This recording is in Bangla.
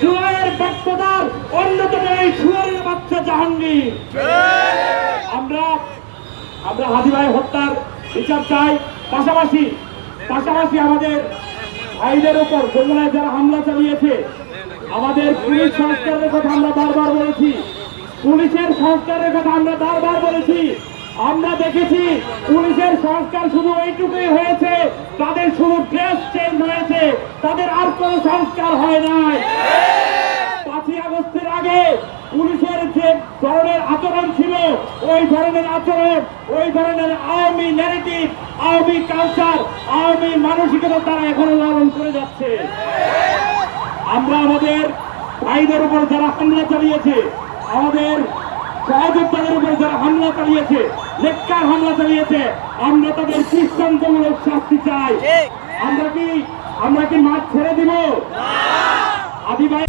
জুলাইয়ের ব্যর্থতার অন্যতম এই সুয়ারের বাচ্চা জাহাঙ্গীর। আমরা হাদি ভাই হত্যার বিচার চাই। পাশাপাশি আমাদের ভাইদের উপর যমুনায় যারা হামলা চালিয়েছে, আমাদের পুলিশ সংস্কারের কথা আমরা বারবার বলেছি, পুলিশের সংস্কারের কথা আমরা বারবার বলেছি। আমরা দেখেছি পুলিশের সংস্কার শুধু এইটুকুই হয়েছে, তাদের শুধু ড্রেস চেঞ্জ হয়েছে, তাদের আর কোন সংস্কার হয় নাই। 5ই আগস্টের আগে পুলিশের যে ধরনের আচরণ ছিল, ওই ধরনের আচরণ, ওই ধরনের আওয়ামী ন্যারেটিভ, আওয়ামী কালচার, আওয়ামী মানসিকতা তারা এখনো লালন করে যাচ্ছে। আমরা আমাদের ভাইদের উপর যারা হামলা চালিয়েছে, আমাদের সহযোদ্ধাদের উপর যারা হামলা চালিয়েছে, নেককার হামলা চালিয়েছে, আমরা তাদের দৃষ্টান্তমূলক শাস্তি চাই। আমরা কি মাঠ ছেড়ে দিব? আদি ভাই